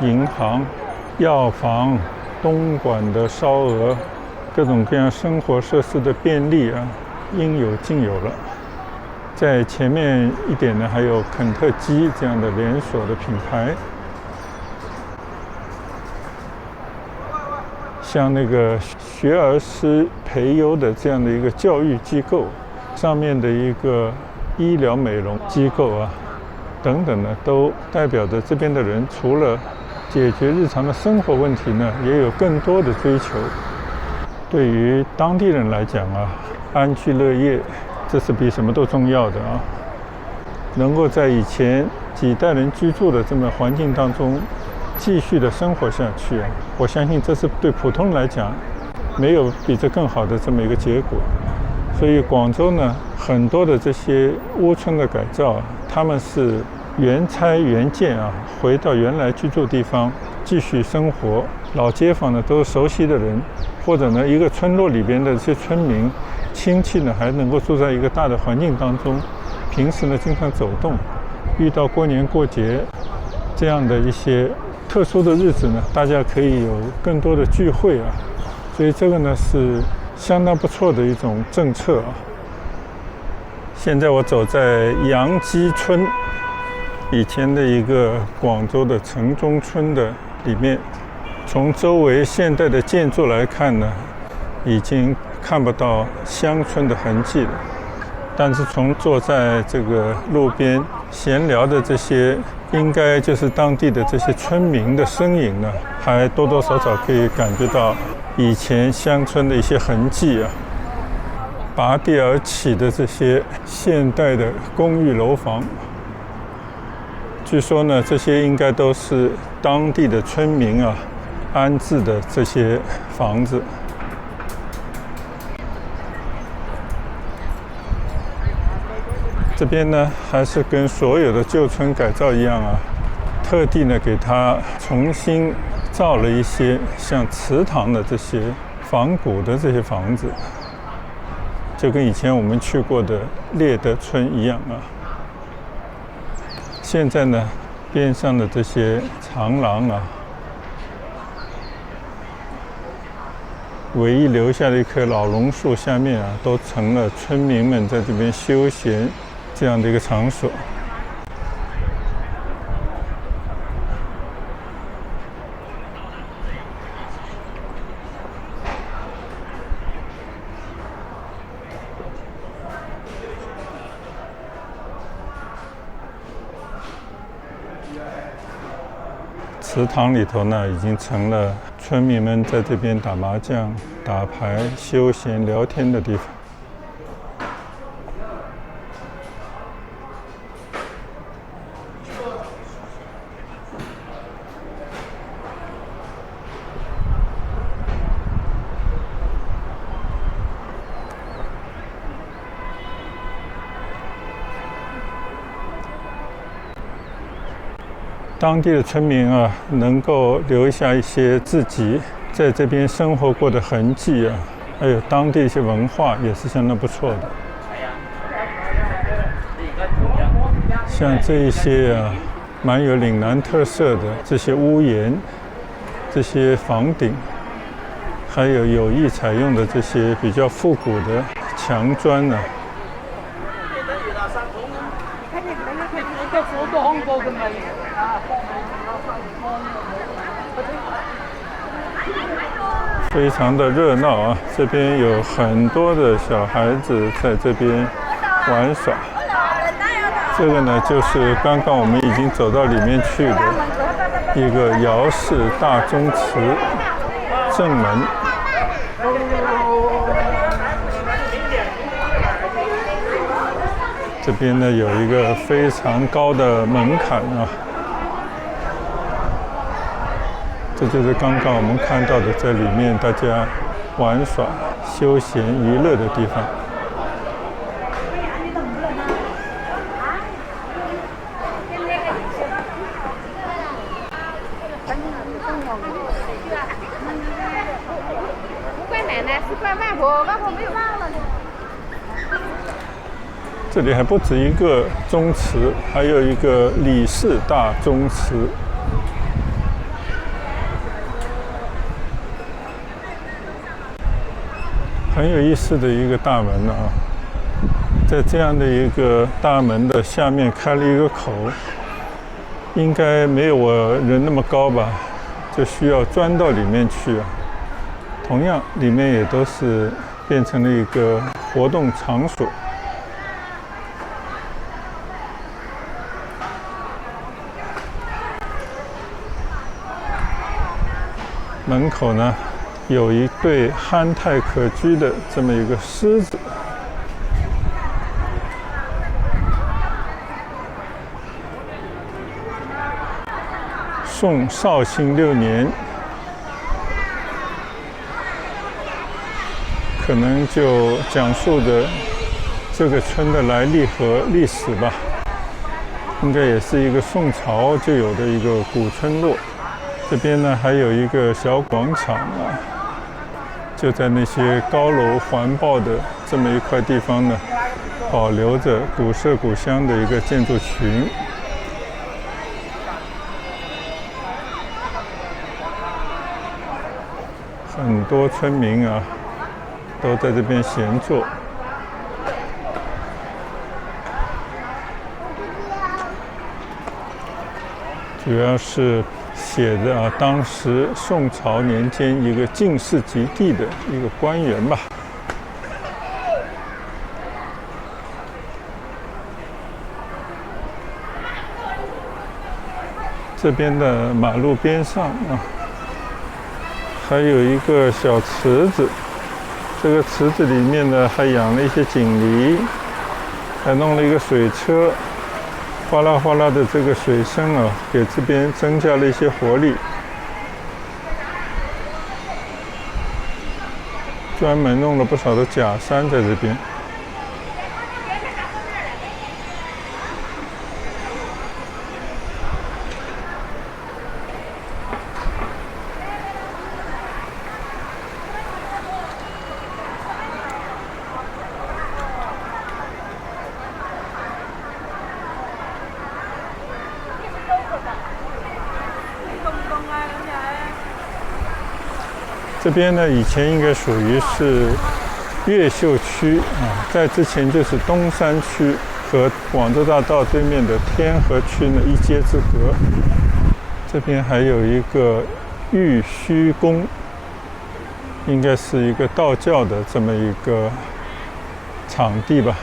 银行、药房、东莞的烧鹅，各种各样生活设施的便利啊，应有尽有了。在前面一点呢，还有肯特基这样的连锁的品牌，像那个学而思培优的这样的一个教育机构，上面的一个医疗美容机构啊，等等呢，都代表着这边的人除了解决日常的生活问题呢，也有更多的追求。对于当地人来讲啊，安居乐业，这是比什么都重要的啊！能够在以前几代人居住的这么环境当中继续的生活下去啊，我相信这是对普通人来讲没有比这更好的这么一个结果。所以广州呢，很多的这些屋村的改造啊，他们是原拆原建啊，回到原来居住地方继续生活。老街坊呢都是熟悉的人，或者呢一个村落里边的这些村民亲戚呢，还能够住在一个大的环境当中，平时呢经常走动，遇到过年过节这样的一些特殊的日子呢，大家可以有更多的聚会啊，所以这个呢是相当不错的一种政策啊。现在我走在杨箕村，以前的一个广州的城中村的里面，从周围现代的建筑来看呢，已经看不到乡村的痕迹了。但是从坐在这个路边闲聊的这些，应该就是当地的这些村民的身影呢，还多多少少可以感觉到以前乡村的一些痕迹啊。拔地而起的这些现代的公寓楼房，据说呢，这些应该都是当地的村民啊安置的这些房子。这边呢，还是跟所有的旧村改造一样啊，特地呢给它重新造了一些像祠堂的这些仿古的这些房子，就跟以前我们去过的猎德村一样啊。现在呢，边上的这些长廊啊，唯一留下的一棵老榕树下面啊，都成了村民们在这边休闲这样的一个场所。祠堂里头呢，已经成了村民们在这边打麻将、打牌、休闲聊天的地方。当地的村民啊，能够留下一些自己在这边生活过的痕迹啊，还有当地一些文化，也是相当不错的。像这一些啊，蛮有岭南特色的这些屋檐、这些房顶，还有有意采用的这些比较复古的墙砖啊。非常的热闹啊！这边有很多的小孩子在这边玩耍。这个呢，就是刚刚我们已经走到里面去的一个姚氏大宗祠正门。这边呢有一个非常高的门槛啊。这就是刚刚我们看到的，在里面大家玩耍、休闲娱乐的地方。这里还不止一个宗祠，还有一个李氏大宗祠。很有意思的一个大门啊，在这样的一个大门的下面开了一个口，应该没有我人那么高吧，就需要钻到里面去啊。同样，里面也都是变成了一个活动场所。门口呢，有一对憨态可掬的这么一个狮子。宋绍兴6年，可能就讲述的这个村的来历和历史吧。应该也是一个宋朝就有的一个古村落。这边呢还有一个小广场啊，就在那些高楼环抱的这么一块地方呢，保留着古色古香的一个建筑群。很多村民啊都在这边闲坐。主要是写的啊，当时宋朝年间一个进士及第的一个官员吧。这边的马路边上啊，还有一个小池子，这个池子里面呢还养了一些锦鲤，还弄了一个水车。哗啦哗啦的这个水声啊，给这边增加了一些活力。专门弄了不少的假山在这边。这边呢，以前应该属于是越秀区啊，在之前就是东山区和广州大道对面的天河区呢一街之隔。这边还有一个玉虚宫，应该是一个道教的这么一个场地吧。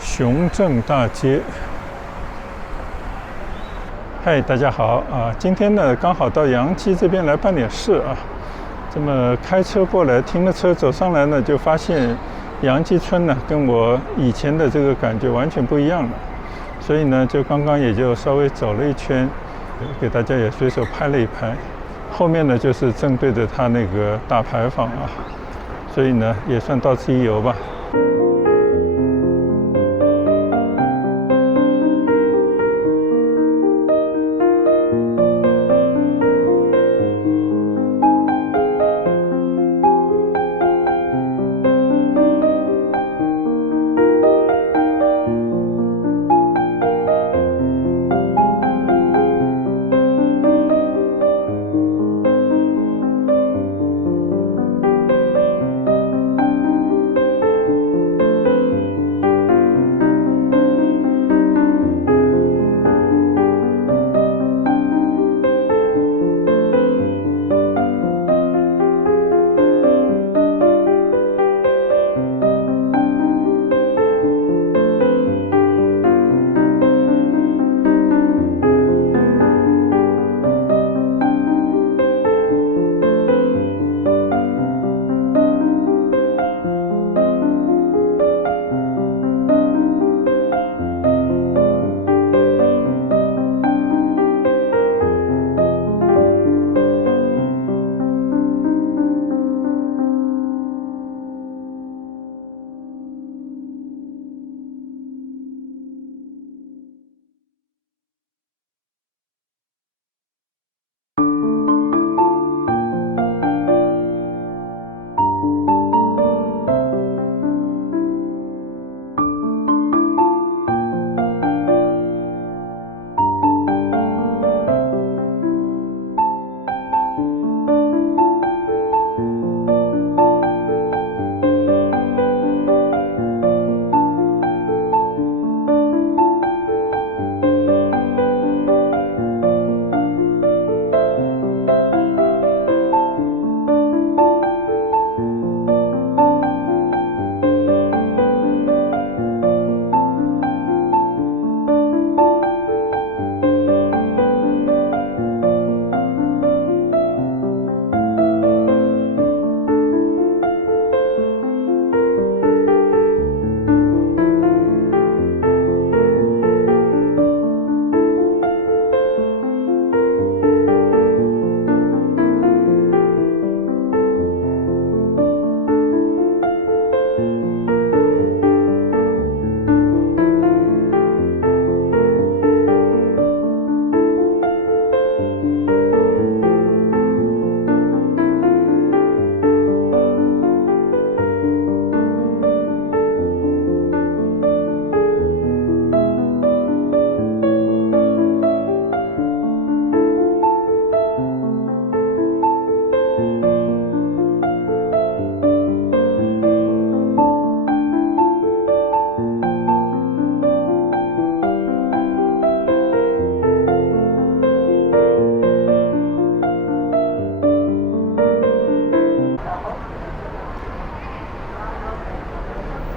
雄正大街。嗨，大家好啊！今天呢，刚好到杨基这边来办点事啊。这么开车过来，停了车走上来呢，就发现杨基村呢，跟我以前的这个感觉完全不一样了。所以呢，就刚刚也就稍微走了一圈，给大家也随手拍了一拍。后面呢，就是正对着它那个大牌坊啊，所以呢，也算到此一游吧。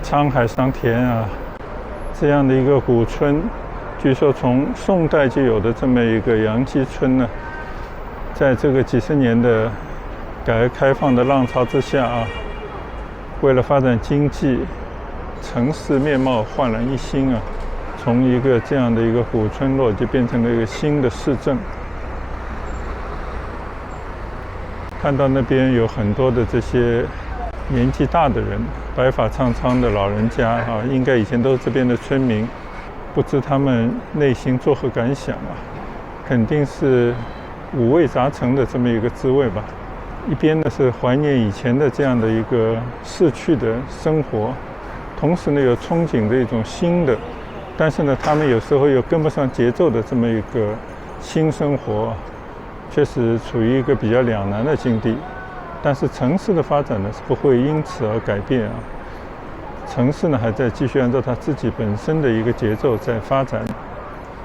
沧海桑田啊，这样的一个古村，据说从宋代就有的这么一个杨箕村呢，在这个几十年的改革开放的浪潮之下啊，为了发展经济，城市面貌焕然一新啊，从一个这样的一个古村落就变成了一个新的市镇。看到那边有很多的这些年纪大的人，白发苍苍的老人家啊，应该以前都是这边的村民，不知他们内心作何感想啊？肯定是五味杂陈的这么一个滋味吧。一边呢是怀念以前的这样的一个逝去的生活，同时呢有憧憬的一种新的，但是呢他们有时候又跟不上节奏的这么一个新生活，确实处于一个比较两难的境地。但是城市的发展呢是不会因此而改变啊，城市呢还在继续按照它自己本身的一个节奏在发展。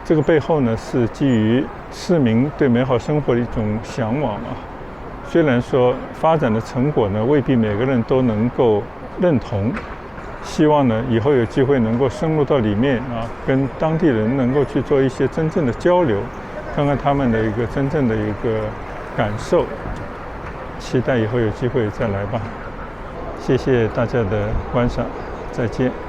这个背后呢是基于市民对美好生活的一种向往啊。虽然说发展的成果呢未必每个人都能够认同，希望呢以后有机会能够深入到里面啊，跟当地人能够去做一些真正的交流，看看他们的一个真正的一个感受。期待以后有机会再来吧。谢谢大家的观赏，再见。